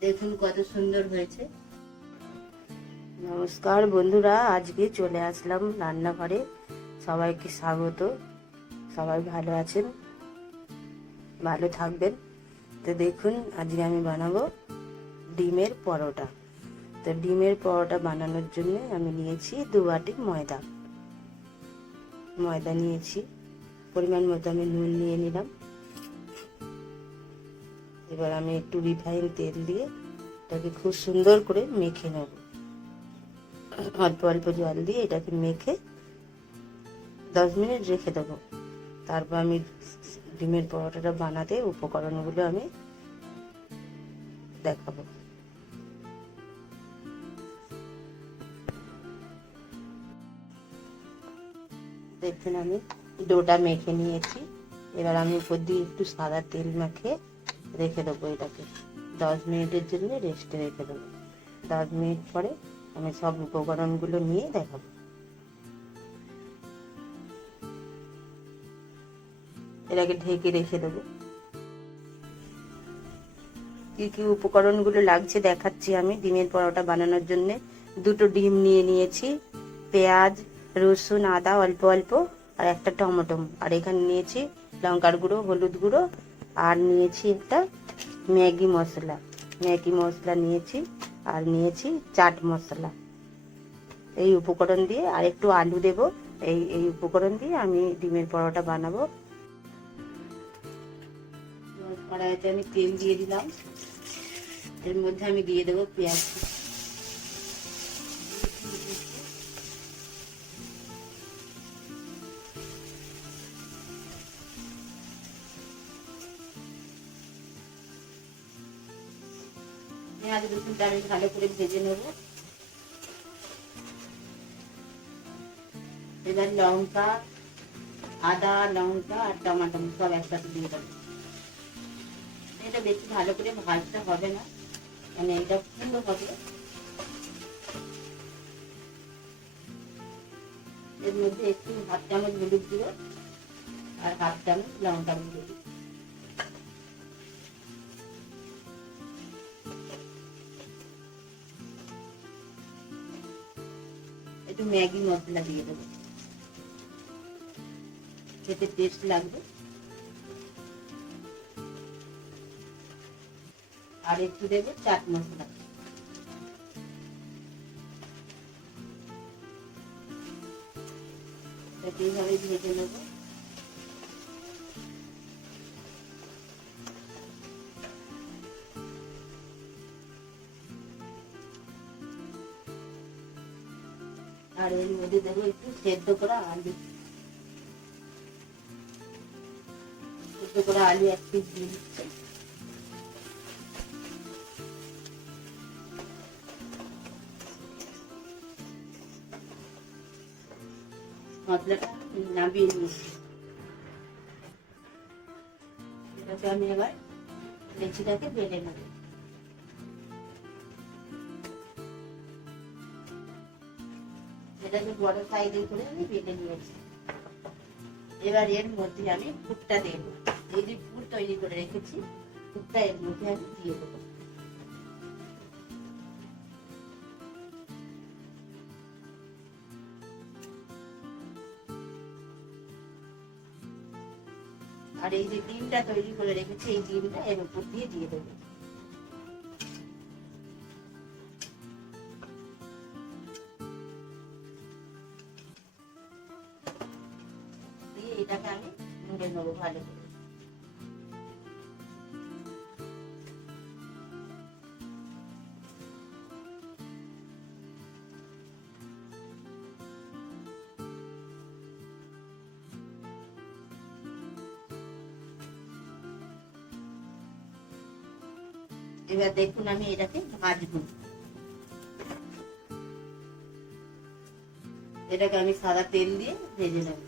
দেখুন কত সুন্দর হয়েছে। নমস্কার বন্ধুরা, আজকে চলে আসলাম রান্নাঘরে। সবাইকে স্বাগত। সবাই ভালো আছেন? ভালো থাকবেন? তো দেখুন, আজকে আমি বানাবো ডিমের পরোটা। তো ডিমের পরোটা বানানোর জন্য আমি নিয়েছি দু বাটি ময়দা। ময়দা নিয়েছি। পরিমাণ মতো আমি নুন নিয়ে নিলাম। এবার আমি একটু রিফাইন তেল দিয়ে এটাকে খুব সুন্দর করে মেখে নেব। অল্প অল্প জল দিয়ে এটাকে মেখে দশ মিনিট রেখে দেবো। তারপর আমি ডিমের পরোটাটা বানাতে উপকরণগুলো আমি দেখাবো। দেখুন আমি ডোটা মেখে নিয়েছি। এবার আমি উপর দিয়ে একটু সাদা তেল মাখে রেখে দেবো এটাকে। দশ মিনিটের জন্য রেস্টে রেখে দেবো। দশ মিনিট পরে আমি সব উপকরণগুলো নিয়ে দেখাবো। এটাকে ঢেকে রেখে দেবো। কি কি উপকরণগুলো লাগছে দেখাচ্ছি আমি। ডিমের পরোটা বানানোর জন্য দুটো ডিম নিয়ে নিয়েছি। পেঁয়াজ, রসুন, আদা অল্প অল্প আর একটা টমেটো। আর এখানে নিয়েছি লঙ্কার গুঁড়ো, হলুদ গুঁড়ো আর নিয়েছি একটা ম্যাগি মশলা। ম্যাগি মশলা নিয়েছি আর নিয়েছি চাট মশলা। এই উপকরণ দিয়ে আর একটু আলু দেব। এই এই উপকরণ দিয়ে আমি ডিমের পরোটা বানাবো। কড়াইতে আমি তেল দিয়ে দিলাম। এর মধ্যে আমি দিয়ে দেবো পেঁয়াজ। পেঁয়াজ রসুনটা আমি ভালো করে ভেজে নেব। এবার লঙ্কা, আদা, লঙ্কা আর টমাটো সব একসাথে দিয়ে দেবো। এটা বেশি ভালো করে ভাজতে হবে না মানে এটা পুরো হবে। এর মধ্যে একটু হাফ চামচ হলুদ গুঁড়ো আর হাফ চামচ লঙ্কা গুঁড়ো। একটু ম্যাগি মশলা দিয়ে দেবো। খেতে টেস্ট লাগবে। আর একটু দেবো চাট মশলা। এইভাবে ভেজে নেব। আর এর মধ্যে দেবো একটু সেদ্ধ করা আলু। সেদ্ধ করা আলু এক পিস দিয়ে দিচ্ছি। মশলাটা নামিয়ে নিয়েছি এটাকে আমি এবার লেচিটাকে বেলে নেব। এটাকে বড় সাইজে করে আমি বেলে নিয়েছি। এবার এর মধ্যে আমি ফুটটা দেব। এই যে ফুট তৈরি করে রেখেছি ফুটটা এর মধ্যে আমি দিয়ে দেবো। আর এই যে ডিমটা তৈরি করে রেখেছি, এই ডিমটা এর উপর দিয়ে দিয়ে দেবো। এটাকে আমি মুড়ে নেব ভালো করে। এবার দেখুন আমি এটাকে ভাজবো। এটাকে আমি সাদা তেল দিয়ে ভেজে নেব।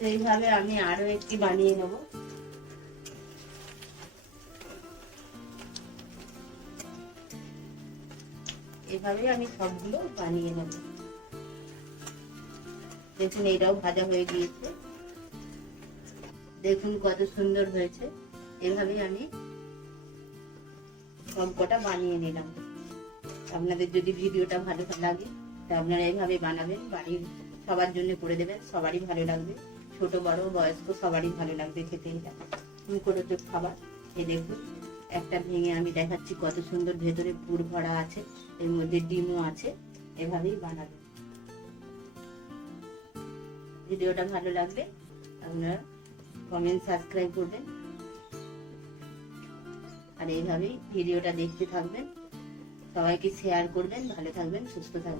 সেইভাবে আমি আরও একটি বানিয়ে নেব। এভাবে আমি সবগুলো বানিয়ে নেব। দেখুন, এটাও ভাজা হয়ে গিয়েছে। দেখুন, কত সুন্দর হয়েছে। এভাবেই আমি সব কটা বানিয়ে নিলাম। আপনাদের যদি ভিডিওটা ভালো লাগে, তা আপনারা এইভাবে বানাবেন, বাড়ির সবার জন্য করে দেবেন, সবারই ভালো লাগবে। ছোট, বড়, বয়স্ক, সবারই ভালো লাগবে খেতে। এটা মুখরোচক খাবার এ দেখুন একটা ভেঙে আমি দেখাচ্ছি কত সুন্দর ভেতরে পুর ভরা আছে, এর মধ্যে ডিমও আছে, এভাবেই বানাবেন ভিডিওটা ভালো লাগলে আপনারা কমেন্ট সাবস্ক্রাইব করবেন। আর এইভাবেই ভিডিওটা দেখতে থাকবেন। সবাইকে শেয়ার করবেন, ভালো থাকবেন, সুস্থ থাকবেন।